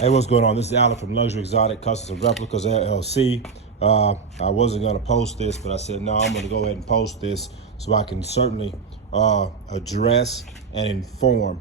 Hey, what's going on? This is Alan from Luxury Exotic Customs and Replicas LLC. I wasn't going to post this, but I said, no, I'm going to go ahead and post this so I can certainly address and inform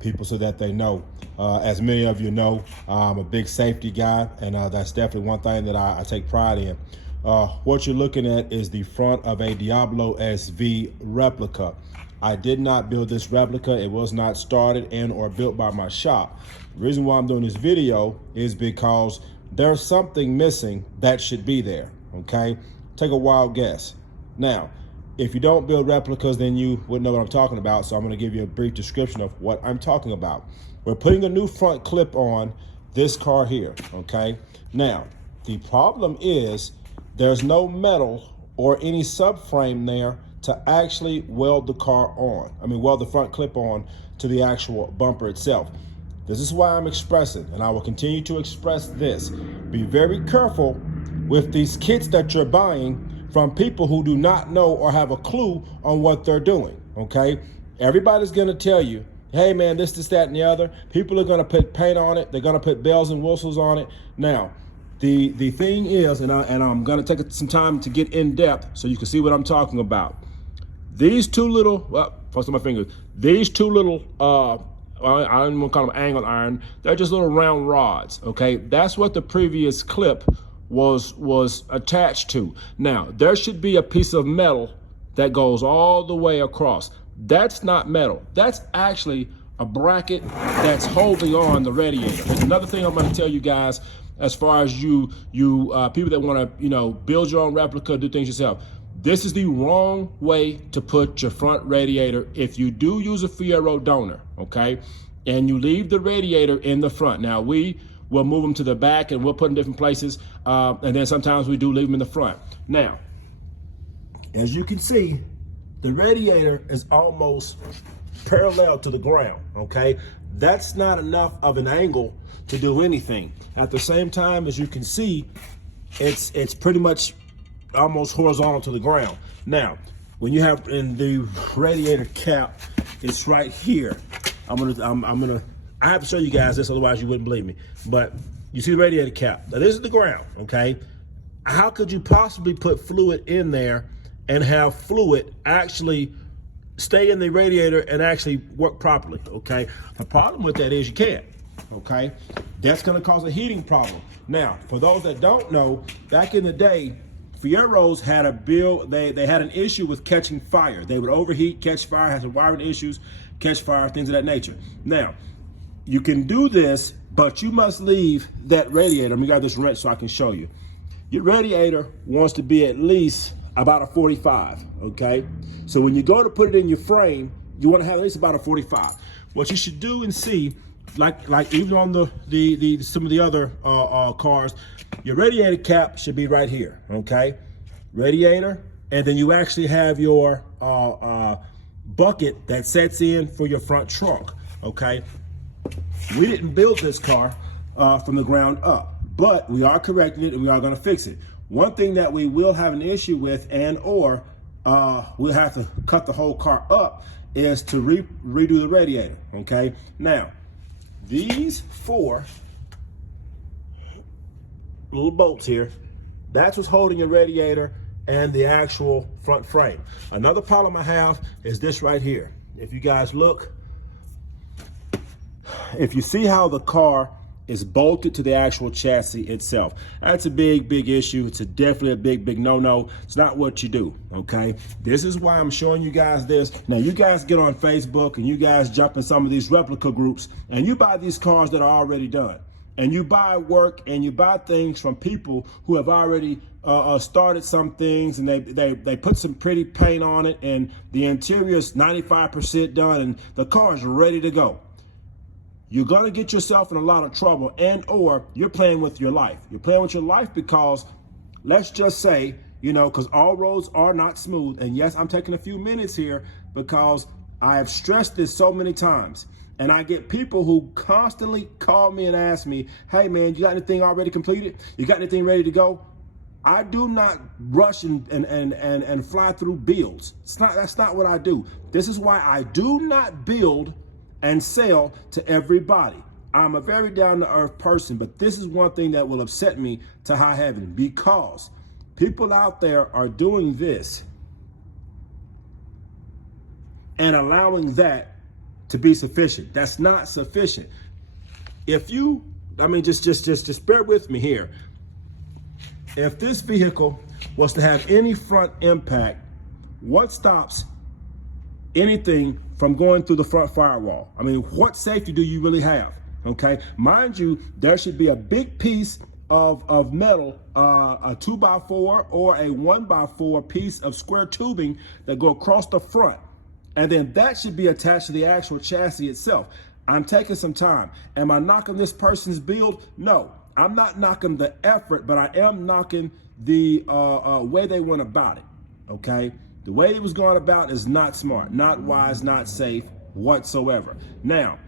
people so that they know. As many of you know, I'm a big safety guy, and that's definitely one thing that I take pride in. What you're looking at is the front of a Diablo SV replica. I did not build this replica. It was not started and or built by my shop. The reason why I'm doing this video is because there's something missing that should be there, okay? Take a wild guess. Now, if you don't build replicas, then you wouldn't know what I'm talking about, so I'm gonna give you a brief description of what I'm talking about. We're putting a new front clip on this car here, okay? Now, the problem is there's no metal or any subframe there to actually weld the car on. Weld the front clip on to the actual bumper itself. This is why I'm expressing, and I will continue to express this. Be very careful with these kits that you're buying from people who do not know or have a clue on what they're doing, okay? Everybody's gonna tell you, hey man, this, that, and the other. People are gonna put paint on it. They're gonna put bells and whistles on it. Now, the thing is, and I'm gonna take some time to get in depth so you can see what I'm talking about. These two little, well, first on my fingers, these two little, I don't even want to call them angle iron. They're just little round rods, okay? That's what the previous clip was attached to. Now, there should be a piece of metal that goes all the way across. That's not metal. That's actually a bracket that's holding on the radiator. There's another thing I'm going to tell you guys as far as you people that want to, build your own replica, do things yourself. This is the wrong way to put your front radiator if you do use a Fierro donor, okay? And you leave the radiator in the front. Now, we will move them to the back and we'll put them in different places. And then sometimes we do leave them in the front. Now, as you can see, the radiator is almost parallel to the ground, okay? That's not enough of an angle to do anything. At the same time, as you can see, it's pretty much almost horizontal to the ground. Now, when you have in the radiator cap, it's right here. I have to show you guys this, otherwise you wouldn't believe me. But you see the radiator cap. Now this is the ground, okay? How could you possibly put fluid in there and have fluid actually stay in the radiator and actually work properly, okay? The problem with that is you can't, okay? That's gonna cause a heating problem. Now, for those that don't know, back in the day, Fierros had they had an issue with catching fire. They would overheat, catch fire, have some wiring issues, catch fire, things of that nature. Now, you can do this, but you must leave that radiator. Let me grab this wrench so I can show you. Your radiator wants to be at least about a 45, okay? So when you go to put it in your frame, you want to have at least about a 45. What you should do and see, like even on some of the other cars, your radiator cap should be right here, okay? Radiator, and then you actually have your bucket that sets in for your front trunk, okay? We didn't build this car from the ground up, but we are correcting it and we are gonna fix it. One thing that we will have an issue with we'll have to cut the whole car up is to redo the radiator, okay? Now, these 4 little bolts here, that's what's holding your radiator and the actual front frame. Another problem I have is this right here. If you guys look, if you see how the car is bolted to the actual chassis itself, that's a big issue. It's definitely a big no-no. It's not what you do, okay? This is why I'm showing you guys this. Now, you guys get on Facebook and you guys jump in some of these replica groups and you buy these cars that are already done. And you buy work and you buy things from people who have already started some things, and they put some pretty paint on it and the interior is 95% done and the car is ready to go. You're gonna get yourself in a lot of trouble, and or you're playing with your life. You're playing with your life because, let's just say, because all roads are not smooth. And yes, I'm taking a few minutes here because I have stressed this so many times. And I get people who constantly call me and ask me, hey man, you got anything already completed? You got anything ready to go? I do not rush and fly through builds. That's not what I do. This is why I do not build and sell to everybody. I'm a very down-to-earth person, but this is one thing that will upset me to high heaven, because people out there are doing this and allowing that to be sufficient. That's not sufficient. If you, I mean, just bear with me here. If this vehicle was to have any front impact, what stops anything from going through the front firewall? I mean, what safety do you really have? Okay, mind you, there should be a big piece of metal, a 2x4 or a 1x4 piece of square tubing that go across the front. And then that should be attached to the actual chassis itself. I'm taking some time. Am I knocking this person's build? No, I'm not knocking the effort, but I am knocking the way they went about it, okay? The way it was going about is not smart, not wise, not safe whatsoever. Now,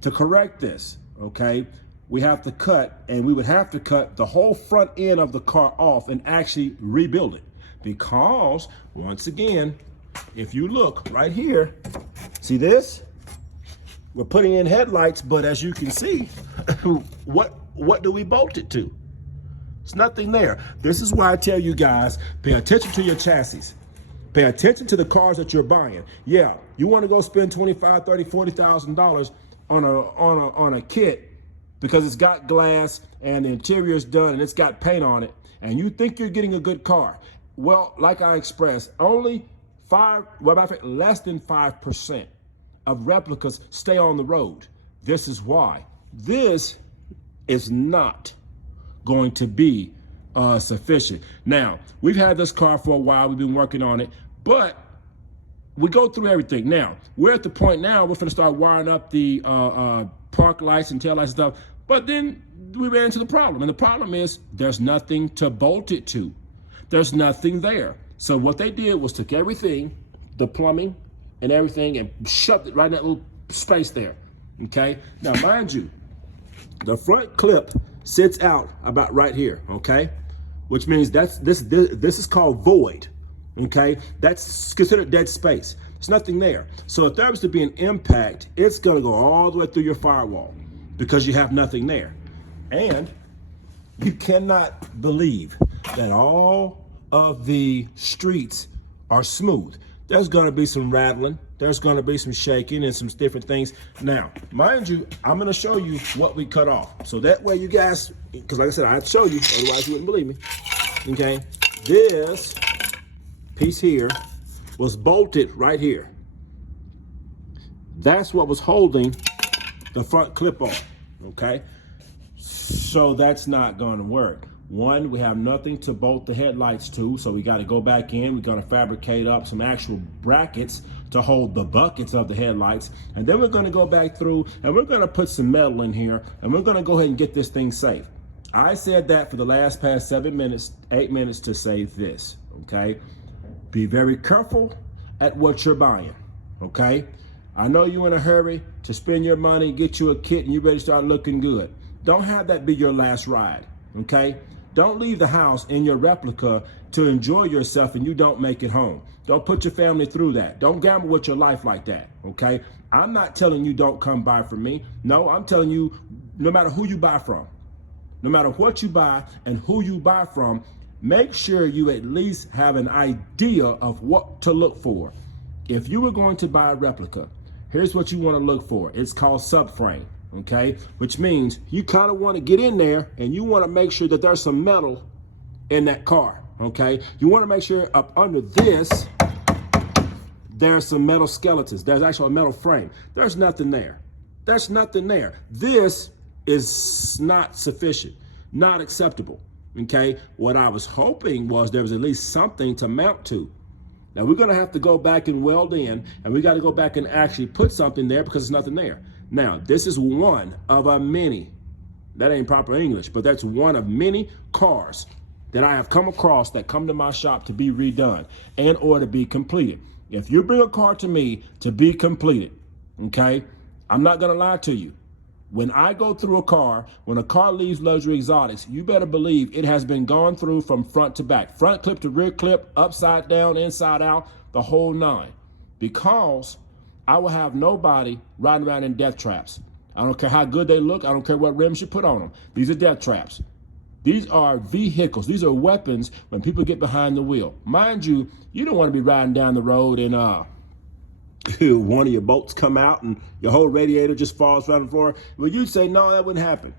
to correct this, okay, we have to cut, and we would have to cut the whole front end of the car off and actually rebuild it. Because, once again, if you look right here, see this? We're putting in headlights, but as you can see, what do we bolt it to? There's nothing there. This is why I tell you guys, pay attention to your chassis. Pay attention to the cars that you're buying. Yeah, you want to go spend $25,000, $30,000, $40,000 on a kit because it's got glass and the interior is done and it's got paint on it, and you think you're getting a good car. Well, like I expressed, only less than 5% of replicas stay on the road. This is why. This is not going to be sufficient. Now, we've had this car for a while. We've been working on it, but we go through everything. Now, we're at the point now, we're gonna start wiring up the park lights and tail lights and stuff, but then we ran into the problem. And the problem is there's nothing to bolt it to. There's nothing there. So what they did was took everything, the plumbing and everything, and shoved it right in that little space there, okay? Now, mind you, the front clip sits out about right here, okay? Which means this is called void, okay? That's considered dead space. There's nothing there. So if there was to be an impact, it's gonna go all the way through your firewall because you have nothing there. And you cannot believe that all of the streets are smooth. There's gonna be some rattling, there's gonna be some shaking and some different things. Now, mind you, I'm gonna show you what we cut off. So that way you guys, because like I said, I'd show you, otherwise you wouldn't believe me, okay? This piece here was bolted right here. That's what was holding the front clip on, okay? So that's not gonna work. One, we have nothing to bolt the headlights to, so we gotta go back in, we're gonna fabricate up some actual brackets to hold the buckets of the headlights, and then we're gonna go back through and we're gonna put some metal in here, and we're gonna go ahead and get this thing safe. I said that for the past 7 minutes, 8 minutes to say this, okay? Be very careful at what you're buying, okay? I know you're in a hurry to spend your money, get you a kit, and you're ready to start looking good. Don't have that be your last ride, okay? Don't leave the house in your replica to enjoy yourself and you don't make it home. Don't put your family through that. Don't gamble with your life like that, okay? I'm not telling you don't come buy from me. No, I'm telling you, no matter who you buy from, no matter what you buy and who you buy from, make sure you at least have an idea of what to look for. If you were going to buy a replica, here's what you want to look for. It's called subframe, okay? Which means you kind of want to get in there and you want to make sure that there's some metal in that car, okay? You want to make sure up under this, there's some metal skeletons. There's actually a metal frame. There's nothing there. There's nothing there. This is not sufficient, not acceptable, okay? What I was hoping was there was at least something to mount to. Now we're gonna have to go back and weld in, and we gotta go back and actually put something there because there's nothing there. Now, this is one of a many, that ain't proper English, but that's one of many cars that I have come across that come to my shop to be redone and or to be completed. If you bring a car to me to be completed, okay, I'm not gonna lie to you. When I go through a car, when a car leaves Luxury Exotics, you better believe it has been gone through from front to back, front clip to rear clip, upside down, inside out, the whole nine. Because I will have nobody riding around in death traps. I don't care how good they look. I don't care what rims you put on them. These are death traps. These are vehicles. These are weapons when people get behind the wheel. Mind you, you don't want to be riding down the road and one of your bolts come out and your whole radiator just falls right on the floor. Well, you'd say, no, that wouldn't happen.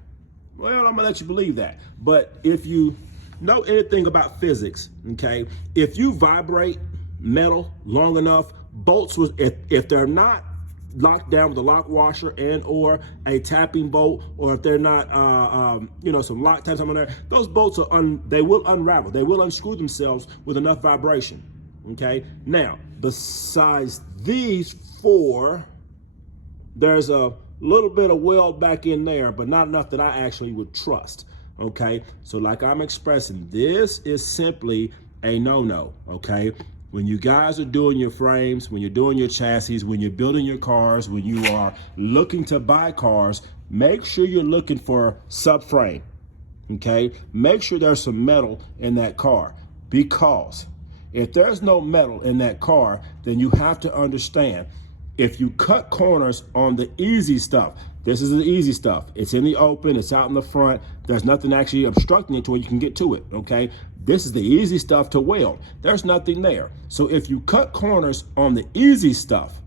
Well, I'm gonna let you believe that. But if you know anything about physics, okay, if you vibrate metal long enough, bolts, if they're not locked down with a lock washer and or a tapping bolt, or if they're not some Loctite something there, those bolts they will unravel. They will unscrew themselves with enough vibration. Okay, now besides these four, there's a little bit of weld back in there, but not enough that I actually would trust. Okay, so like I'm expressing, this is simply a no-no. Okay, when you guys are doing your frames, when you're doing your chassis, when you're building your cars, when you are looking to buy cars, make sure you're looking for subframe. Okay, make sure there's some metal in that car, because if there's no metal in that car, then you have to understand, if you cut corners on the easy stuff, this is the easy stuff. It's in the open, it's out in the front. There's nothing actually obstructing it to where you can get to it, okay? This is the easy stuff to weld. There's nothing there. So if you cut corners on the easy stuff,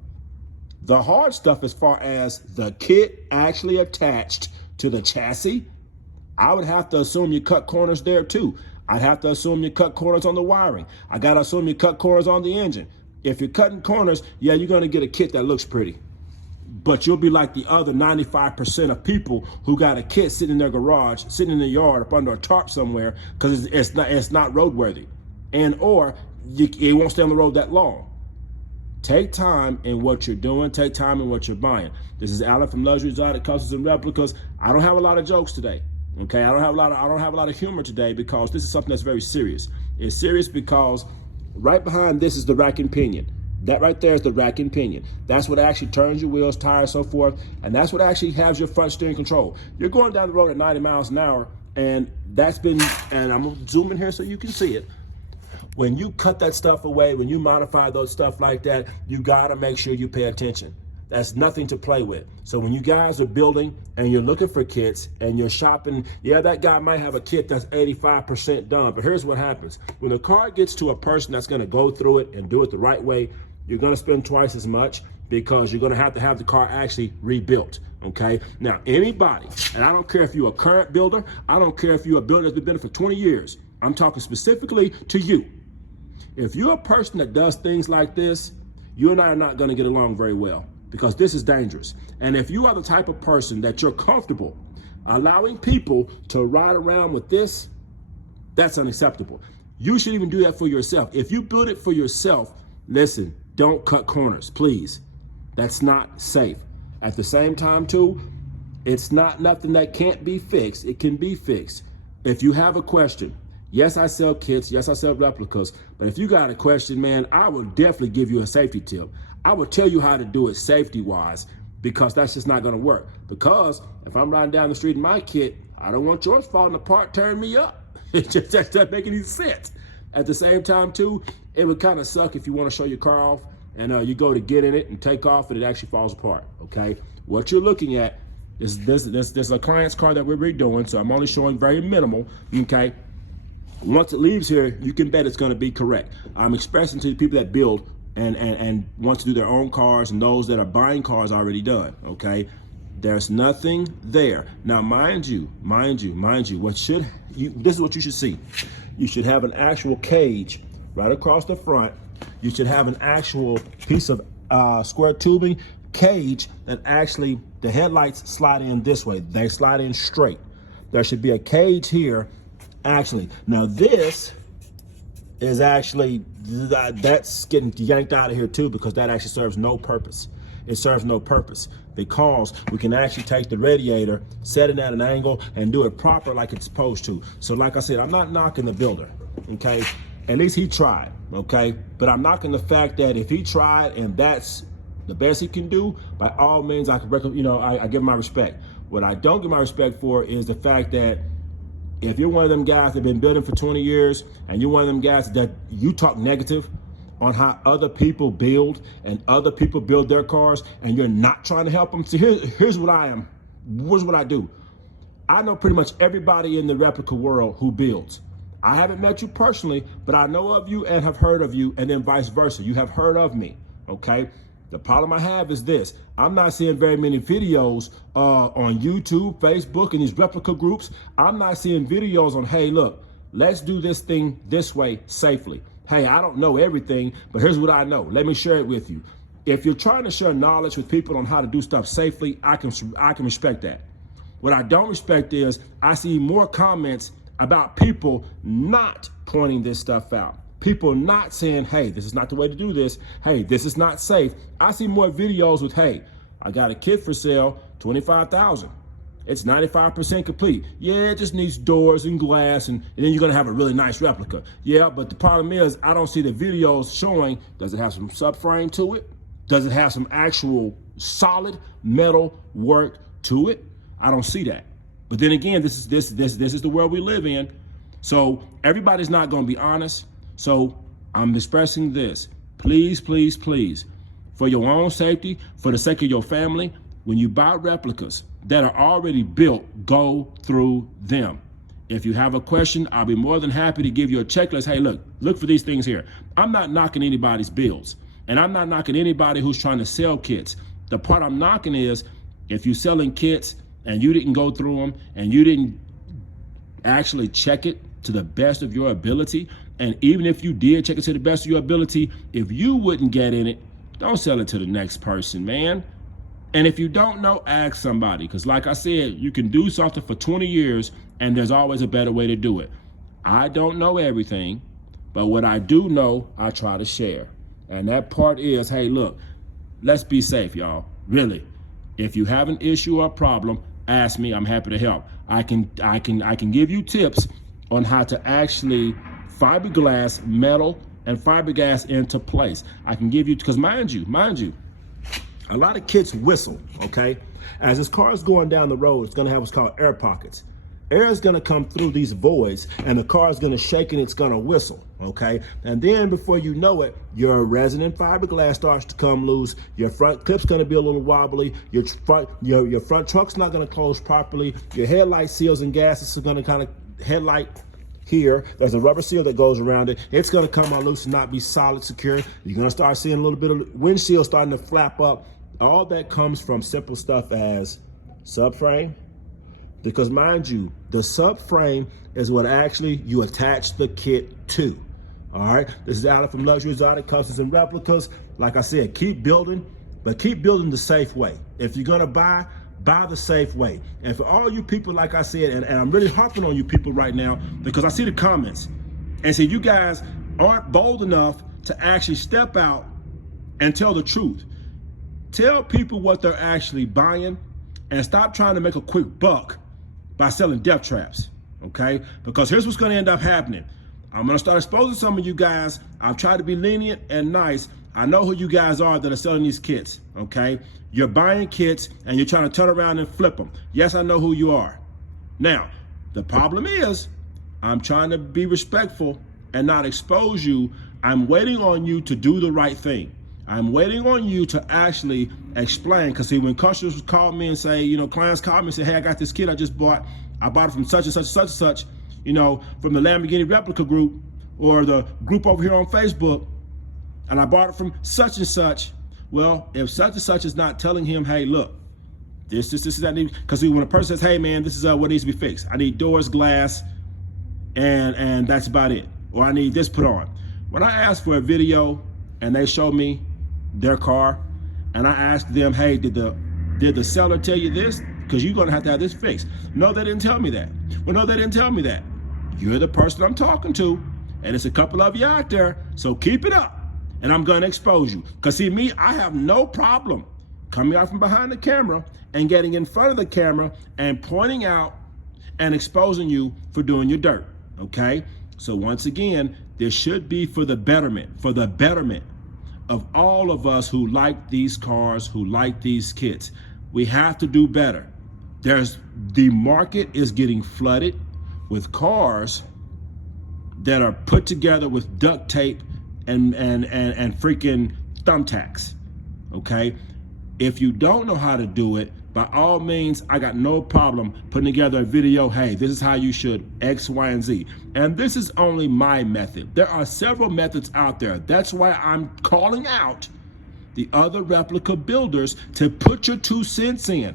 the hard stuff as far as the kit actually attached to the chassis, I would have to assume you cut corners there too. I'd have to assume you cut corners on the wiring. I gotta assume you cut corners on the engine. If you're cutting corners, yeah, you're gonna get a kit that looks pretty. But you'll be like the other 95% of people who got a kit sitting in their garage, sitting in the yard up under a tarp somewhere, because it's not roadworthy. And or it won't stay on the road that long. Take time in what you're doing, take time in what you're buying. This is Alan from Luxury Exotic Customs and Replicas. I don't have a lot of jokes today. Okay, I don't have a lot of humor today, because this is something that's very serious. It's serious because right behind this is the rack and pinion. That right there is the rack and pinion. That's what actually turns your wheels, tires, so forth, and that's what actually has your front steering control. You're going down the road at 90 miles an hour, and and I'm gonna zoom in here so you can see it. When you cut that stuff away, when you modify those stuff like that, you gotta make sure you pay attention. That's nothing to play with. So when you guys are building and you're looking for kits and you're shopping, yeah, that guy might have a kit that's 85% done, but here's what happens. When the car gets to a person that's gonna go through it and do it the right way, you're gonna spend twice as much, because you're gonna have to have the car actually rebuilt, okay? Now, anybody, and I don't care if you're a current builder, I don't care if you're a builder that's been building for 20 years, I'm talking specifically to you. If you're a person that does things like this, you and I are not gonna get along very well, because this is dangerous. And if you are the type of person that you're comfortable allowing people to ride around with this, that's unacceptable. You should even do that for yourself. If you build it for yourself, listen, don't cut corners, please. That's not safe. At the same time too, it's not nothing that can't be fixed. It can be fixed. If you have a question, yes, I sell kits, yes, I sell replicas, but if you got a question, man, I will definitely give you a safety tip. I will tell you how to do it safety-wise, because that's just not gonna work. Because if I'm riding down the street in my kit, I don't want yours falling apart, tearing me up. It just doesn't make any sense. At the same time too, it would kind of suck if you want to show your car off and you go to get in it and take off and it actually falls apart, okay? What you're looking at is this a client's car that we're redoing, so I'm only showing very minimal, okay? Once it leaves here, you can bet it's gonna be correct. I'm expressing to the people that build and want to do their own cars, and those that are buying cars already done, okay? There's nothing there. Now, mind you, this is what you should see. You should have an actual cage right across the front. You should have an actual piece of square tubing cage that actually, the headlights slide in this way. They slide in straight. There should be a cage here, actually. Now this is actually, that's getting yanked out of here too, because that actually serves no purpose. It serves no purpose, because we can actually take the radiator, set it at an angle, and do it proper like it's supposed to. So like I said, I'm not knocking the builder, okay? At least he tried, okay? But I'm knocking the fact that if he tried and that's the best he can do, by all means, I give him my respect. What I don't give my respect for is the fact that if you're one of them guys that have been building for 20 years and you're one of them guys that you talk negative on how other people build and other people build their cars, and you're not trying to help them. See, here's what I am. here's what I do. I know pretty much everybody in the replica world who builds. I haven't met you personally, but I know of you and have heard of you, and then vice versa. You have heard of me, okay? The problem I have is this. I'm not seeing very many videos on YouTube, Facebook, and these replica groups. I'm not seeing videos on, hey, look, let's do this thing this way safely. Hey, I don't know everything, but here's what I know. Let me share it with you. If you're trying to share knowledge with people on how to do stuff safely, I can respect that. What I don't respect is I see more comments about people not pointing this stuff out. People not saying, hey, this is not the way to do this. Hey, this is not safe. I see more videos with, hey, I got a kit for sale, $25,000. It's 95% complete. Yeah, it just needs doors and glass, and then you're gonna have a really nice replica. Yeah, but the problem is I don't see the videos showing, does it have some subframe to it? Does it have some actual solid metal work to it? I don't see that. But then again, this is the world we live in. So everybody's not gonna be honest. So I'm expressing this. Please, please, please, for your own safety, for the sake of your family, when you buy replicas that are already built, go through them. If you have a question, I'll be more than happy to give you a checklist. Hey, look for these things here. I'm not knocking anybody's builds, and I'm not knocking anybody who's trying to sell kits. The part I'm knocking is if you're selling kits and you didn't go through them and you didn't actually check it to the best of your ability, and even if you did check it to the best of your ability, if you wouldn't get in it, don't sell it to the next person, man. And if you don't know, ask somebody. Because like I said, you can do something for 20 years and there's always a better way to do it. I don't know everything, but what I do know, I try to share. And that part is, hey, look, let's be safe, y'all. Really. If you have an issue or a problem, ask me. I'm happy to help. I can give you tips on how to actually fiberglass metal and fiberglass into place. I can give you, because mind you, a lot of kids whistle, okay? As this car is going down the road, it's gonna have what's called air pockets. Air is gonna come through these voids and the car is gonna shake and it's gonna whistle, okay? And then before you know it, your resonant fiberglass starts to come loose, your front clip's gonna be a little wobbly, your front trunk's not gonna close properly, your headlight seals and gaskets are gonna kind of, headlight here, there's a rubber seal that goes around it. It's gonna come on loose and not be solid, secure. You're gonna start seeing a little bit of windshield starting to flap up. All that comes from simple stuff as subframe. Because mind you, the subframe is what actually you attach the kit to. All right, this is Alan from Luxury Exotic Customs and Replicas. Like I said, keep building, but keep building the safe way. If you're gonna buy the safe way. And for all you people, like I said, and I'm really harping on you people right now because I see the comments and see you guys aren't bold enough to actually step out and tell the truth. Tell people what they're actually buying and stop trying to make a quick buck by selling death traps, okay? Because here's what's gonna end up happening. I'm gonna start exposing some of you guys. I've tried to be lenient and nice. I know who you guys are that are selling these kits, okay? You're buying kits and you're trying to turn around and flip them. Yes, I know who you are. Now, the problem is I'm trying to be respectful and not expose you. I'm waiting on you to do the right thing. I'm waiting on you to actually explain, because see, when customers call me and say, you know, clients call me and say, hey, I got this kit I just bought. I bought it from such and such, such and such, you know, from the Lamborghini replica group or the group over here on Facebook, and I bought it from such and such. Well, if such and such is not telling him, hey, look, this is that need, because when a person says, hey man, this is what needs to be fixed. I need doors, glass, and that's about it. Or I need this put on. When I ask for a video and they show me their car, and I ask them, hey, did the seller tell you this? Because you're gonna have to have this fixed. No, they didn't tell me that. Well, no, they didn't tell me that. You're the person I'm talking to, and it's a couple of you out there, so keep it up. And I'm gonna expose you. Because see, me, I have no problem coming out from behind the camera and getting in front of the camera and pointing out and exposing you for doing your dirt, okay? So once again, this should be for the betterment of all of us who like these cars, who like these kits. We have to do better. The market is getting flooded with cars that are put together with duct tape and freaking thumbtacks, okay? If you don't know how to do it, by all means, I got no problem putting together a video. Hey, this is how you should X, Y, and Z. And this is only my method. There are several methods out there. That's why I'm calling out the other replica builders to put your 2 cents in.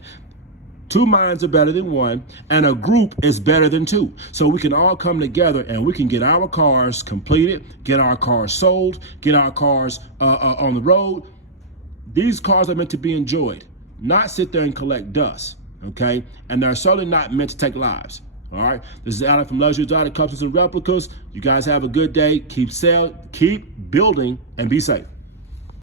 2 minds are better than 1, and a group is better than 2. So we can all come together and we can get our cars completed, get our cars sold, get our cars on the road. These cars are meant to be enjoyed, not sit there and collect dust, okay? And they're certainly not meant to take lives, all right? This is Alex from Luxury Exotic Customs and Replicas. You guys have a good day. Keep building, and be safe.